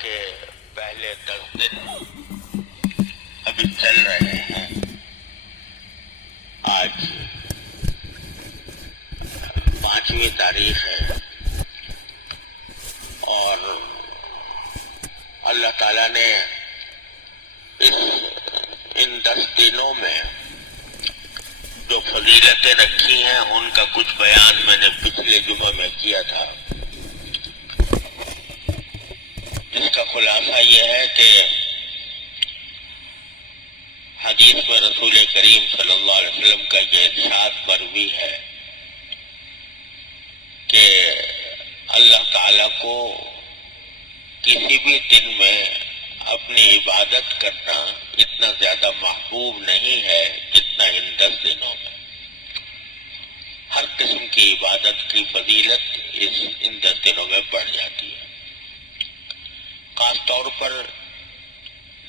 کے پہلے 10 دن ابھی چل رہے ہیں. آج 5ویں تاریخ ہے اور اللہ تعالیٰ نے ان 10 دنوں میں جو فضیلتیں رکھی ہیں ان کا کچھ بیان میں نے پچھلے جمعہ میں کیا تھا، جس کا خلاصہ یہ ہے کہ حدیث میں رسول کریم صلی اللہ علیہ وسلم کا یہ ارشاد مروی ہے کہ اللہ تعالیٰ کو کسی بھی دن میں اپنی عبادت کرنا اتنا زیادہ محبوب نہیں ہے جتنا ان 10 دنوں میں. ہر قسم کی عبادت کی فضیلت ان 10 دنوں میں بڑھ جاتی ہے. خاص طور پر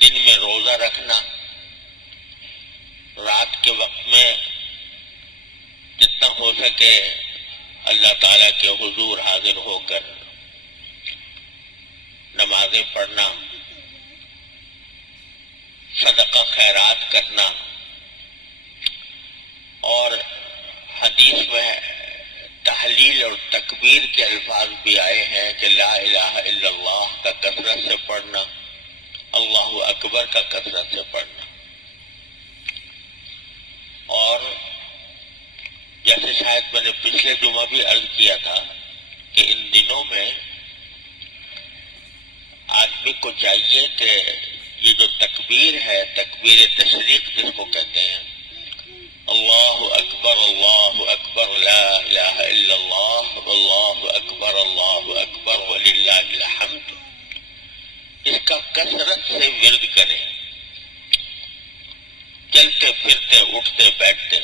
دن میں روزہ رکھنا، رات کے وقت میں جتنا ہو سکے اللہ تعالیٰ کے حضور حاضر ہو کر نمازیں پڑھنا، صدقہ خیرات کرنا، اور حدیث میں تحلیل اور تکبیر کے الفاظ بھی آئے ہیں کہ لا الہ الا اللہ کا کثرت سے پڑھنا، اللہ اکبر کا کثرت سے پڑھنا. اور جیسے شاید میں نے پچھلے جمعہ بھی عرض کیا تھا کہ ان دنوں میں آدمی کو چاہیے کہ یہ جو تکبیر ہے، تکبیر تشریق جس کو کہتے ہیں، اللہ اکبر لا الہ الا اللہ اللہ اکبر وللہ الحمد، اس کا کثرت سے ورد کریں، چلتے پھرتے اٹھتے بیٹھتے.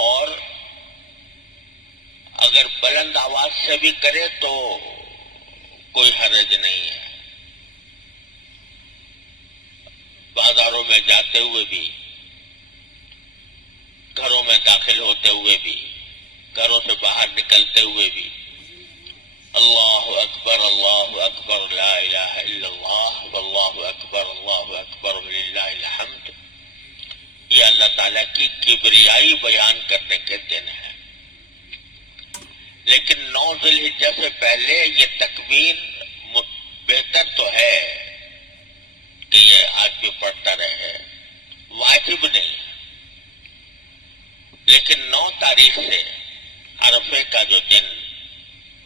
اور اگر بلند آواز سے بھی کرے تو کوئی حرج نہیں ہے. بازاروں میں جاتے ہوئے بھی، گھروں میں داخل ہوتے ہوئے بھی، گھروں سے باہر نکلتے ہوئے بھی اللہ اکبر لا الہ الا اللہ واللہ اکبر وللہ الحمد، یہ اللہ تعالیٰ کی کبریائی بیان کرنے کے دن ہے. لیکن 9 ذی الحجہ سے پہلے یہ تکبیر بہتر تو ہے کہ یہ آدمی پڑھتا رہے، واجب نہیں. لیکن 9 تاریخ سے عرفے کا جو دن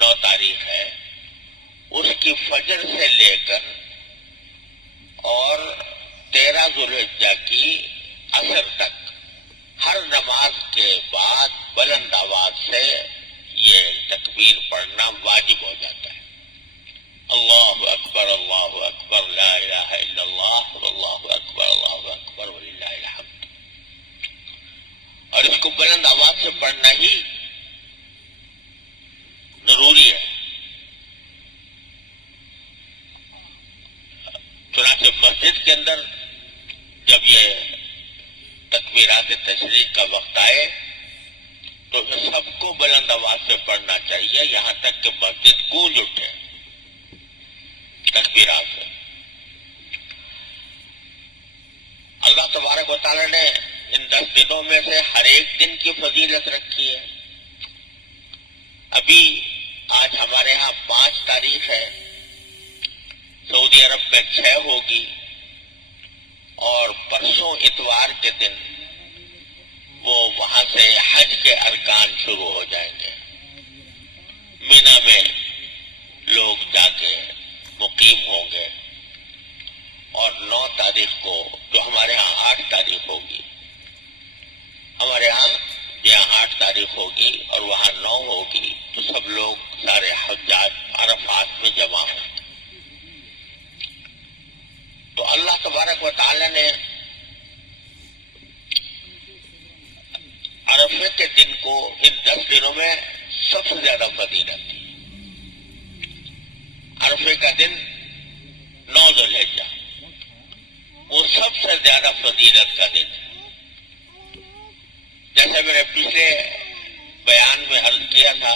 9 تاریخ ہے، اس کی فجر سے لے کر اور 13 ذی الحجہ کی عصر تک ہر نماز کے بعد بلند آواز سے یہ تکبیر پڑھنا واجب ہو جاتا ہے. اللہ اکبر لا الہ الا اللہ اللہ اکبر وللہ الحمد. اور اس کو بلند آواز سے پڑھنا ہی ضروری ہے. چنانچہ مسجد کے اندر جب یہ تکبیرات تشریق کا وقت آئے تو سب کو بلند آواز سے پڑھنا چاہیے، یہاں تک کہ مسجد گونج اٹھے تکبیرات سے. اللہ تبارک و تعالیٰ نے ان 10 دنوں میں سے ہر ایک دن کی فضیلت رکھی ہے. ابھی آج ہمارے ہاں 5 تاریخ ہے، سعودی عرب میں 6 ہوگی، اور پرسوں اتوار کے دن وہ وہاں سے حج کے ارکان شروع ہو جائیں گے. مینا میں لوگ جا کے مقیم ہوں گے، اور 9 تاریخ کو جو ہمارے ہاں 8 تاریخ ہوگی، ہمارے ہاں جہاں 8 تاریخ ہوگی اور وہاں 9 ہوگی، تو سب لوگ سارے حجاج عرفات میں جمع ہوں گے. تو اللہ تبارک و تعالی نے عرفے کے دن کو ان 10 دنوں میں سب سے زیادہ فضیلت دی. عرفے کا دن 9 ذی الحجہ، وہ سب سے زیادہ فضیلت کا دن ہے. جیسے میں نے پچھلے بیان میں عرض کیا تھا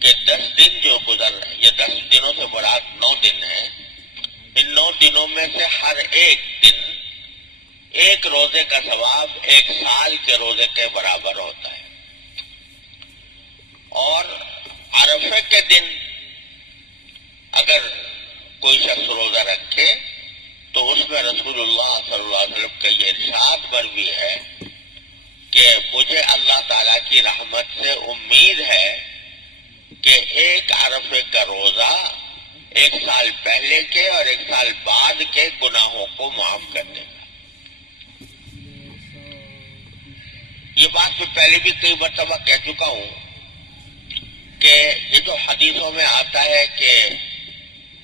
کہ 10 دن جو گزر رہے ہیں، یہ 10 دن دنوں سے مراد 9 دن ہیں، ان 9 دنوں میں سے ہر ایک دن ایک روزے کا ثواب 1 سال کے روزے کے برابر ہوتا ہے۔ اور عرفے کے دن اگر کوئی شخص روزہ رکھے تو اس میں رسول اللہ صلی اللہ علیہ وسلم کا یہ ارشاد مروی ہے کہ مجھے اللہ تعالیٰ کی رحمت سے امید ہے کہ ایک عرفے کا روزہ 1 سال پہلے کے اور 1 سال بعد کے گناہوں کو معاف کر دے گا۔ یہ بات میں پہلے بھی کئی مرتبہ کہہ چکا ہوں کہ یہ جو حدیثوں میں آتا ہے کہ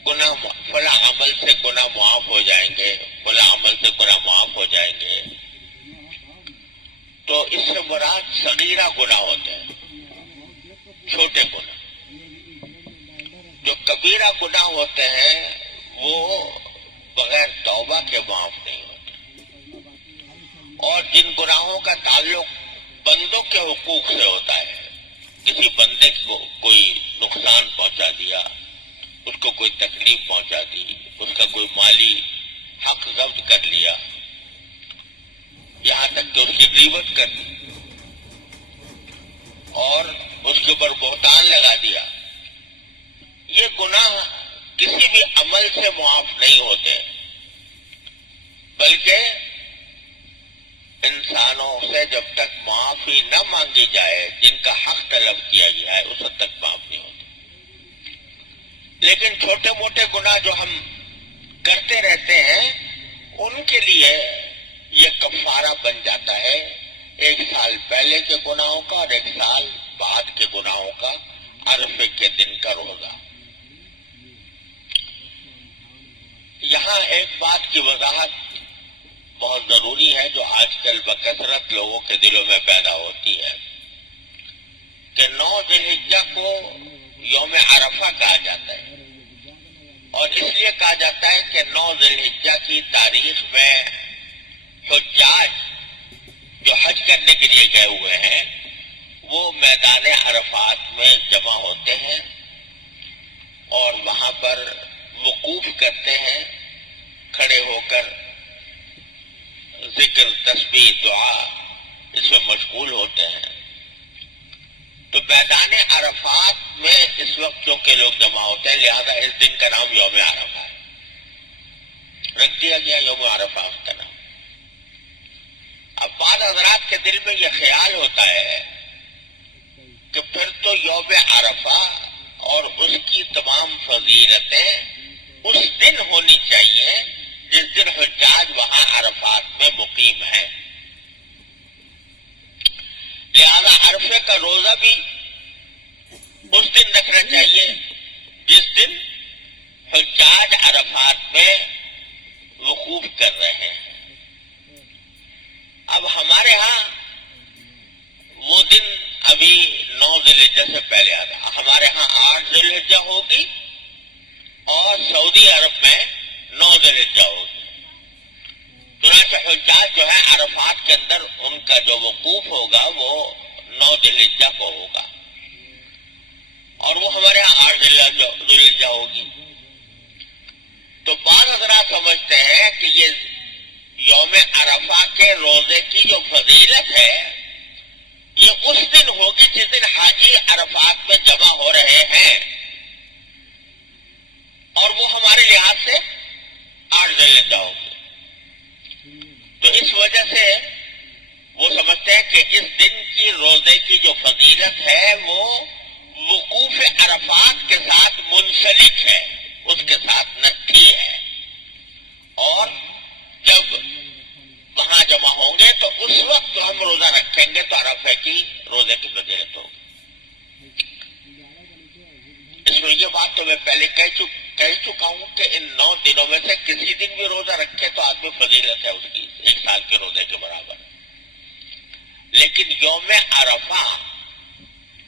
گناہ فلاں عمل سے گناہ معاف ہو جائیں گے، فلاں عمل سے گناہ معاف ہو جائیں گے، تو اس سے مراد صغیرہ گناہ ہوتے ہیں، چھوٹے گناہ۔ جو کبیرہ گناہ ہوتے ہیں وہ بغیر توبہ کے معاف نہیں ہوتے، اور جن گناہوں کا تعلق بندوں کے حقوق سے ہوتا ہے، کسی بندے کو کوئی نقصان پہنچا دیا، اس کو کوئی تکلیف پہنچا دی، اس کا کوئی مالی حق ضبط کر لیا، یہاں تک کہ اس کی غیبت کر دی اور اس کے اوپر بہتان لگا دیا، یہ گناہ کسی بھی عمل سے معاف نہیں ہوتے، بلکہ انسانوں سے جب تک معافی نہ مانگی جائے، جن کا حق طلب کیا گیا ہے، اس وقت تک معاف نہیں ہوتے۔ لیکن چھوٹے موٹے گناہ جو ہم کرتے رہتے ہیں، ان کے لیے یہ کفارہ بن جاتا ہے 1 سال پہلے کے گناہوں کا اور 1 سال بعد کے گناہوں کا عرفے کے دن کا روزہ۔ یہاں ایک بات کی وضاحت بہت ضروری ہے جو آج کل بکثرت لوگوں کے دلوں میں پیدا ہوتی ہے کہ 9 ذی الحجہ کو یوم عرفہ کہا جاتا ہے، اور اس لیے کہا جاتا ہے کہ 9 ذی الحجہ کی تاریخ میں حجاج جو حج کرنے کے لیے گئے ہوئے ہیں وہ میدان عرفات میں جمع ہوتے ہیں اور وہاں پر وقوف کرتے ہیں، کھڑے ہو کر ذکر، تسبیح، دعا اس میں مشغول ہوتے ہیں۔ تو میدان عرفات میں اس وقت چونکہ لوگ جمع ہوتے ہیں، لہذا اس دن کا نام یوم عرفہ ہے، رکھ دیا گیا یوم عرفہ اس کا نام۔ اب بعض حضرات کے دل میں یہ خیال ہوتا ہے کہ پھر تو یوم عرفہ اور اس کی تمام فضیلتیں اس دن ہونی چاہیے جس دن حجاج وہاں عرفات میں مقیم ہیں، لہذا عرفے کا روزہ بھی اس دن رکھنا چاہیے جس دن حجاج عرفات میں وقوف کر رہے ہیں۔ اب ہمارے ہاں وہ دن ابھی 9 ذی الحجہ سے پہلے آتا، ہمارے ہاں 8 ذی الحجہ ہوگی اور سعودی عرب میں 9 ذی الحجہ ہوگی۔ چنانچہ حجاج جو ہے عرفات کے اندر ان کا جو وقوف ہوگا وہ 9 ذی الحجہ کو ہوگا، اور وہ ہمارے ہاں 8 ذی الحجہ ہوگی۔ تو بعض حضرات سمجھتے ہیں کہ یہ یوم عرفہ کے روزے کی جو فضیلت ہے یہ اس دن ہوگی جس دن حاجی عرفات میں جمع ہو رہے ہیں، اور وہ ہمارے لحاظ سے 8 ذی الحجہ ہوگی۔ تو اس وجہ سے وہ سمجھتے ہیں کہ اس دن کی روزے کی جو فضیلت ہے وہ وقوف عرفات کے ساتھ منسلک ہے، اس کے ساتھ نکھی ہے، اور جب وہاں جمع ہوں گے تو اس وقت ہم روزہ رکھیں گے تو عرفے کی روزے کی فضیلت ہوگی۔ اس میں یہ بات تو میں پہلے کہہ چکا ہوں کہ ان 9 دنوں میں سے کسی دن بھی روزہ رکھے تو آدمی فضیلت ہے اس کی 1 سال کے روزے کے برابر، لیکن یوم عرفہ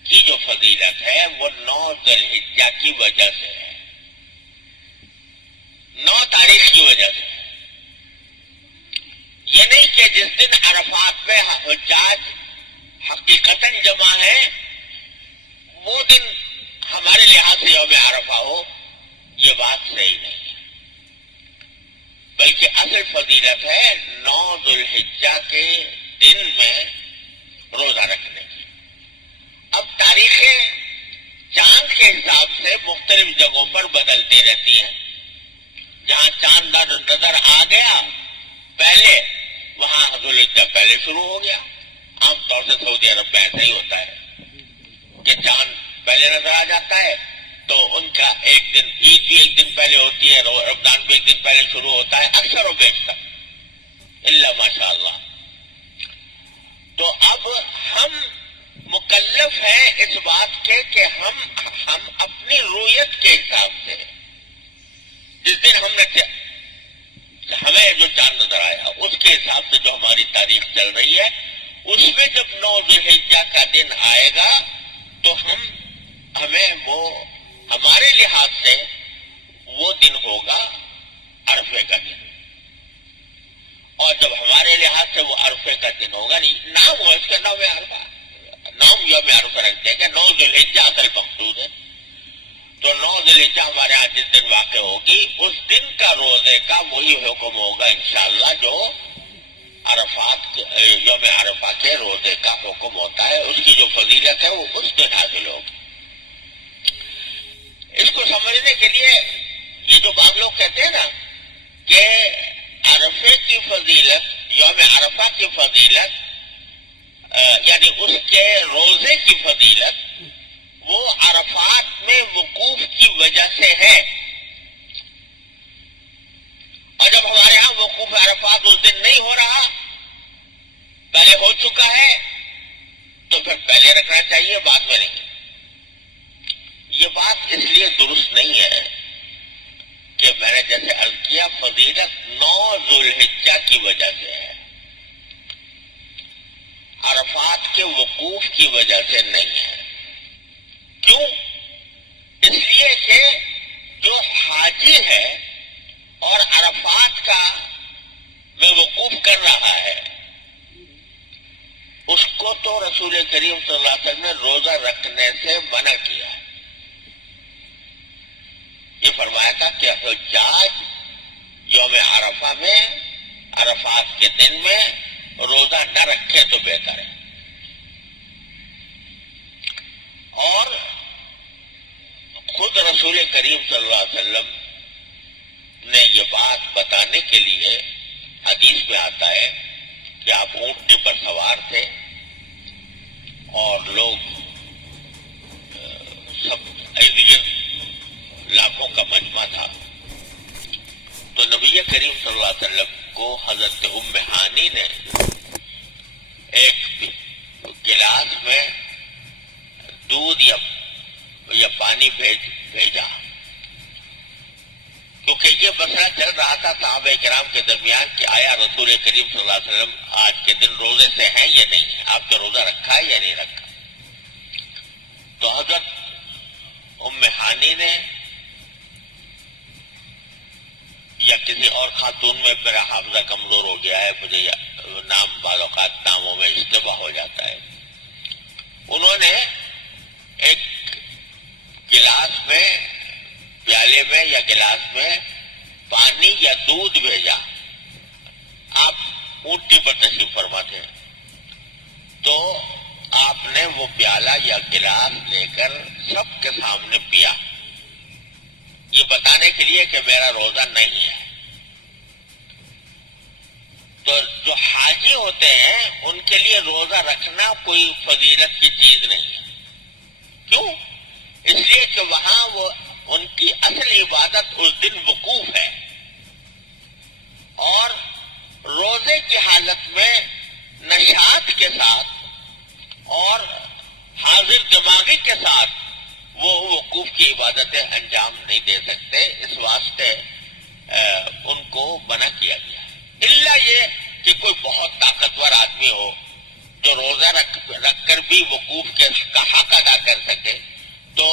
کی جو فضیلت ہے وہ 9 ذی الحجہ کی وجہ سے ہے، 9 تاریخ کی وجہ سے ہے۔ یہ نہیں کہ جس دن عرفات میں حجاج حقیقتاً جمع ہے وہ دن ہمارے لحاظ سے یوم عرفہ ہو، یہ بات صحیح نہیں ہے، بلکہ اصل فضیلت ہے 9 ذو الحجہ کے دن میں روزہ رکھنے کی۔ اب تاریخیں چاند کے حساب سے مختلف جگہوں پر بدلتی رہتی ہیں، جہاں چاند نظر آ گیا پہلے، وہاں ذو الحجہ پہلے شروع ہو گیا۔ عام طور سے سعودی عرب میں ایسا ہی ہوتا ہے کہ چاند پہلے نظر آ جاتا ہے تو ان کا ایک دن، عید بھی ایک دن پہلے ہوتی ہے، رمضان بھی ایک دن پہلے شروع ہوتا ہے اکثر و بیشتر، الا ماشاء اللہ۔ تو اب ہم مکلف ہیں اس بات کے کہ ہم اپنی رویت کے حساب سے، جس دن ہمیں جو چاند نظر آیا اس کے حساب سے جو ہماری تاریخ چل رہی ہے، اس میں جب 9 ذو الحجہ کا دن آئے گا تو ہمیں وہ ہمارے لحاظ سے وہ دن ہوگا عرفے کا دن، اور جب ہمارے لحاظ سے وہ عرفے کا دن ہوگا، نام ہو اس کا نام عرفہ، نام یوم عرفہ رکھ دیں کہ 9 ذو الحجہ اصل مقصود ہے، تو 9 ذو الحجہ ہمارے یہاں جس دن واقع ہوگی اس دن کا روزے کا وہی حکم ہوگا انشاءاللہ جو عرفات یوم عرفہ کے روزے کا حکم ہوتا ہے، اس کی جو فضیلت ہے وہ اس دن حاصل ہوگی۔ اس کو سمجھنے کے لیے یہ جو بعض لوگ کہتے ہیں نا کہ عرفے کی فضیلت، یوم عرفہ کی فضیلت، یعنی اس کے روزے کی فضیلت وہ عرفات میں وقوف کی وجہ سے ہے، اور جب ہمارے ہاں وقوف عرفات اس دن نہیں ہو رہا، پہلے ہو چکا ہے، تو پھر پہلے رکھنا چاہیے، بعد میں نہیں۔ یہ بات اس لیے درست نہیں ہے کہ میں نے جیسے عرض کیا فضیلت 9 ذو الحجہ کی وجہ سے ہے، عرفات کے وقوف کی وجہ سے نہیں ہے۔ کیوں؟ اس لیے کہ جو حاجی ہے اور عرفات کا میں وقوف کر رہا ہے، اس کو تو رسول کریم صلی اللہ علیہ وسلم نے روزہ رکھنے سے منع کیا ہے۔ یہ فرمایا تھا کہ حجاج یوم عرفہ میں، عرفات کے دن میں روزہ نہ رکھے تو بہتر ہے، اور خود رسول کریم صلی اللہ علیہ وسلم نے یہ بات بتانے کے لیے حدیث میں آتا ہے کہ آپ اونٹنی پر سوار تھے اور لوگ سب لاکھوں کا مجمع تھا، تو نبی کریم صلی اللہ علیہ وسلم کو حضرت ام ہانی نے ایک گلاس میں دودھ یا پانی بھیجا، کیونکہ یہ مسئلہ چل رہا تھا صحابہ کرام کے درمیان کہ آیا رسول کریم صلی اللہ علیہ وسلم آج کے دن روزے سے ہیں یا نہیں ہے، آپ نے روزہ رکھا ہے یا نہیں رکھا۔ تو حضرت ام ہانی نے یا کسی اور خاتون میں، میرا حافظہ کمزور ہو گیا ہے، مجھے نام بعض اوقات ناموں میں اشتباہ ہو جاتا ہے، انہوں نے ایک گلاس میں، پیالے میں یا گلاس میں پانی یا دودھ بھیجا۔ آپ اونٹنی پر تشریف فرما تھے، تو آپ نے وہ پیالہ یا گلاس لے کر سب کے سامنے پیا، یہ بتانے کے لیے کہ میرا روزہ نہیں ہے۔ تو جو حاجی ہوتے ہیں ان کے لیے روزہ رکھنا کوئی فضیلت کی چیز نہیں ہے۔ کیوں؟ اس لیے کہ وہاں وہ ان کی اصل عبادت اس دن وقوف ہے، اور روزے کی حالت میں نشاط کے ساتھ اور حاضر دماغی کے ساتھ وہ وقوف کی عبادتیں انجام نہیں دے سکتے، اس واسطے ان کو منع کیا گیا ہے۔ الا یہ کہ کوئی بہت طاقتور آدمی ہو جو روزہ رکھ کر بھی وقوف کا حق ادا کر سکے تو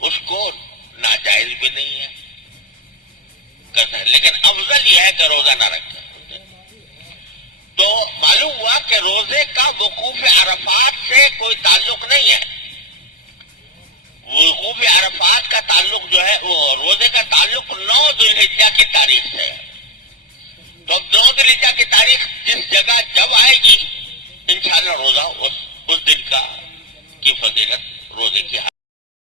اس کو ناجائز بھی نہیں ہے کرنا، لیکن افضل یہ ہے کہ روزہ نہ رکھے۔ تو معلوم ہوا کہ روزے کا وقوف عرفات سے کوئی تعلق نہیں ہے، وقوف عرفات کا تعلق جو ہے وہ روزے کا تعلق 9 ذوالحجہ کی تاریخ سے ہے. تو اب 9 ذوالحجہ کی تاریخ جس جگہ جب آئے گی انشاءاللہ روزہ اس دن کا کی فضیلت روزے کی